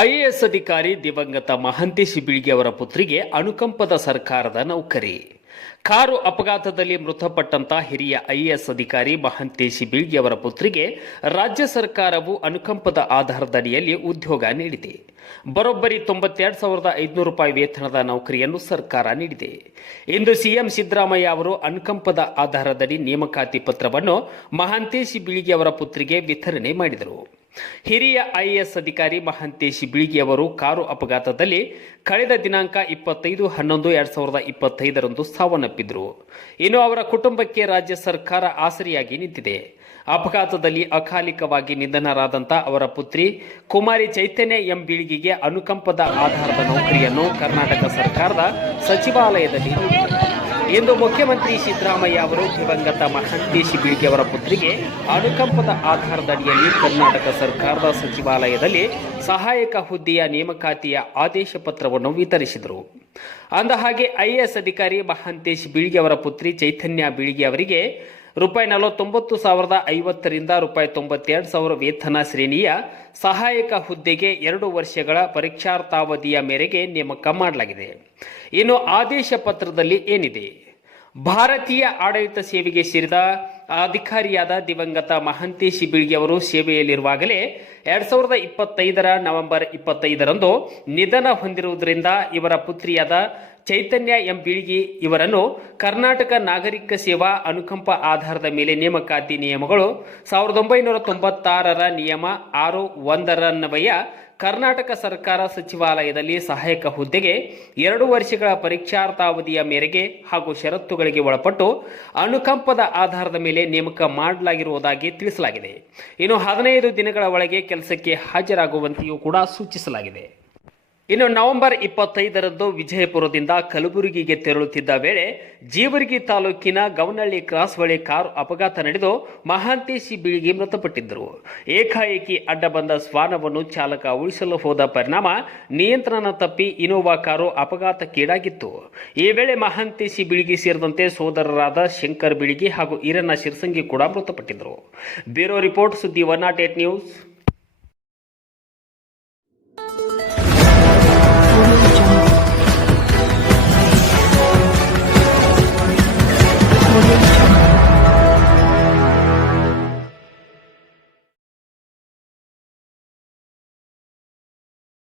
IAS ಅಧಿಕಾರಿ ದಿವಂಗತ ಮಹಂತಿ ಶಿಬಿಳಿಗೆ ಅವರ ಪುತ್ರಿಗೆ ಅನುಕಂಪದ ಸರ್ಕಾರದ ನೌಕರಿ. ಕಾರು ಅಪಘಾತದಲ್ಲಿ ಮೃತಪಟ್ಟಂತ ಹಿರಿಯ ಐಎಎಸ್ ಅಧಿಕಾರಿ ಮಹಂತಿ ಬೀಳ್ಗೆ ಅವರ ಪುತ್ರಿಗೆ ರಾಜ್ಯ ಸರ್ಕಾರವು ಅನುಕಂಪದ ಆಧಾರದಡಿಯಲ್ಲಿ ಉದ್ಯೋಗ ನೀಡಿದೆ. ಬರೋಬ್ಬರಿ ತೊಂಬತ್ತೆರಡು ಸಾವಿರದ ಐದುನೂರು ರೂಪಾಯಿ ವೇತನದ ನೌಕರಿಯನ್ನು ಸರ್ಕಾರ ನೀಡಿದೆ. ಇಂದು ಸಿಎಂ ಸಿದ್ದರಾಮಯ್ಯ ಅವರು ಅನುಕಂಪದ ಆಧಾರದಡಿ ನೇಮಕಾತಿ ಪತ್ರವನ್ನು ಮಹಾಂತೇಶಿ ಬೀಳಿಗೆ ಅವರ ಪುತ್ರಿಗೆ ವಿತರಣೆ ಮಾಡಿದರು. ಹಿರಿಯ ಐಎಎಸ್ ಅಧಿಕಾರಿ ಮಹಂತೇಶ್ ಬೀಳ್ಗಿ ಅವರು ಕಾರು ಅಪಘಾತದಲ್ಲಿ ಕಳೆದ ದಿನಾಂಕ ಇಪ್ಪತ್ತೈದು ಹನ್ನೊಂದು ಎರಡ್ ಸಾವಿರದ ಇಪ್ಪತ್ತೈದರಂದು ಸಾವನ್ನಪ್ಪಿದ್ರು. ಇನ್ನು ಅವರ ಕುಟುಂಬಕ್ಕೆ ರಾಜ್ಯ ಸರ್ಕಾರ ಆಸರಿಯಾಗಿ ನಿಂತಿದೆ. ಅಪಘಾತದಲ್ಲಿ ಅಕಾಲಿಕವಾಗಿ ನಿಧನರಾದಂಥ ಅವರ ಪುತ್ರಿ ಕುಮಾರಿ ಚೈತನ್ಯ ಎಂ ಬೀಳಿಗೆಗೆ ಅನುಕಂಪದ ಆಧಾರದ ನೌಕರಿಯನ್ನು ಕರ್ನಾಟಕ ಸರ್ಕಾರದ ಸಚಿವಾಲಯದಲ್ಲಿ ನೀಡಿದೆ ಇಂದು ಮುಖ್ಯಮಂತ್ರಿ ಸಿದ್ದರಾಮಯ್ಯ ಅವರು ದಿವಂಗತ ಮಹಂತೇಶ್ ಬೀಳ್ಗೆ ಅವರ ಪುತ್ರಿಗೆ ಅನುಕಂಪದ ಆಧಾರದಡಿಯಲ್ಲಿ ಕರ್ನಾಟಕ ಸರ್ಕಾರದ ಸಚಿವಾಲಯದಲ್ಲಿ ಸಹಾಯಕ ಹುದ್ದೆಯ ನೇಮಕಾತಿಯ ಆದೇಶ ಪತ್ರವನ್ನು ವಿತರಿಸಿದರು. ಅಂದಹಾಗೆ ಐಎಎಸ್ ಅಧಿಕಾರಿ ಮಹಂತೇಶ್ ಬೀಳ್ಗೆ ಅವರ ಪುತ್ರಿ ಚೈತನ್ಯ ಬೀಳ್ಗೆ ಅವರಿಗೆ ರೂಪಾಯಿ ನಲವತ್ತೊಂಬತ್ತು ಸಾವಿರದ ಐವತ್ತರಿಂದ ರೂಪಾಯಿ ತೊಂಬತ್ತೆರಡು ಸಾವಿರ ವೇತನ ಶ್ರೇಣಿಯ ಸಹಾಯಕ ಹುದ್ದೆಗೆ ಎರಡು ವರ್ಷಗಳ ಪರೀಕ್ಷಾರ್ಥಾವಧಿಯ ಮೇರೆಗೆ ನೇಮಕ ಮಾಡಲಾಗಿದೆ. ಇನ್ನು ಆದೇಶ ಪತ್ರದಲ್ಲಿ ಏನಿದೆ? ಭಾರತೀಯ ಆಡಳಿತ ಸೇವೆಗೆ ಸೇರಿದ ಅಧಿಕಾರಿಯಾದ ದಿವಂಗತ ಮಹಂತೇಶ್ ಬೀಳ್ಗೆ ಅವರು ಸೇವೆಯಲ್ಲಿರುವಾಗಲೇ ಎರಡ್ ಸಾವಿರದ ಇಪ್ಪತ್ತೈದರ ನವೆಂಬರ್ ಇಪ್ಪತ್ತೈದರಂದು ನಿಧನ ಹೊಂದಿರುವುದರಿಂದ ಇವರ ಪುತ್ರಿಯಾದ ಚೈತನ್ಯ ಎಂ ಬೀಳ್ಗಿ ಇವರನ್ನು ಕರ್ನಾಟಕ ನಾಗರಿಕ ಸೇವಾ ಅನುಕಂಪ ಆಧಾರದ ಮೇಲೆ ನೇಮಕಾತಿ ನಿಯಮಗಳು ಸಾವಿರದ ಒಂಬೈನೂರ ತೊಂಬತ್ತಾರರ ನಿಯಮ ಆರು ಒಂದರನ್ವಯ ಕರ್ನಾಟಕ ಸರ್ಕಾರ ಸಚಿವಾಲಯದಲ್ಲಿ ಸಹಾಯಕ ಹುದ್ದೆಗೆ ಎರಡು ವರ್ಷಗಳ ಪರೀಕ್ಷಾರ್ಥಾವಧಿಯ ಮೇರೆಗೆ ಹಾಗೂ ಷರತ್ತುಗಳಿಗೆ ಒಳಪಟ್ಟು ಅನುಕಂಪದ ಆಧಾರದ ಮೇಲೆ ನೇಮಕ ಮಾಡಲಾಗಿರುವುದಾಗಿ ತಿಳಿಸಲಾಗಿದೆ. ಇನ್ನು ಹದಿನೈದು ದಿನಗಳ ಒಳಗೆ ಕೆಲಸಕ್ಕೆ ಹಾಜರಾಗುವಂತೆಯೂ ಕೂಡ ಸೂಚಿಸಲಾಗಿದೆ. ಇನ್ನು ನವೆಂಬರ್ ಇಪ್ಪತ್ತೈದರಂದು ವಿಜಯಪುರದಿಂದ ಕಲಬುರಗಿಗೆ ತೆರಳುತ್ತಿದ್ದ ವೇಳೆ ಜೀವರ್ಗಿ ತಾಲೂಕಿನ ಗವನಹಳ್ಳಿ ಕ್ರಾಸ್ ಬಳಿ ಕಾರು ಅಪಘಾತ ನಡೆದು ಮಹಾಂತೇಶಿ ಬೀಳಿಗೆ ಮೃತಪಟ್ಟಿದ್ದರು. ಏಕಾಏಕಿ ಅಡ್ಡ ಬಂದ ಸ್ವಾನವನ್ನು ಚಾಲಕ ಉಳಿಸಲು ಹೋದ ಪರಿಣಾಮ ನಿಯಂತ್ರಣ ತಪ್ಪಿ ಇನೋವಾ ಕಾರು ಅಪಘಾತಕ್ಕೀಡಾಗಿತ್ತು. ಈ ವೇಳೆ ಮಹಾಂತೇಶಿ ಬೀಳಿಗೆ ಸೇರಿದಂತೆ ಸೋದರರಾದ ಶಂಕರ್ ಬೀಳಿಗೆ ಹಾಗೂ ಈರಣ್ಣ ಶಿರ್ಸಂಗಿ ಕೂಡ ಮೃತಪಟ್ಟಿದ್ದರು. ಬ್ಯೂರೋ ರಿಪೋರ್ಟ್ ಸುದ್ದಿ ಒನ್ ನಾಟ್ ಏಟ್ ನ್ಯೂಸ್.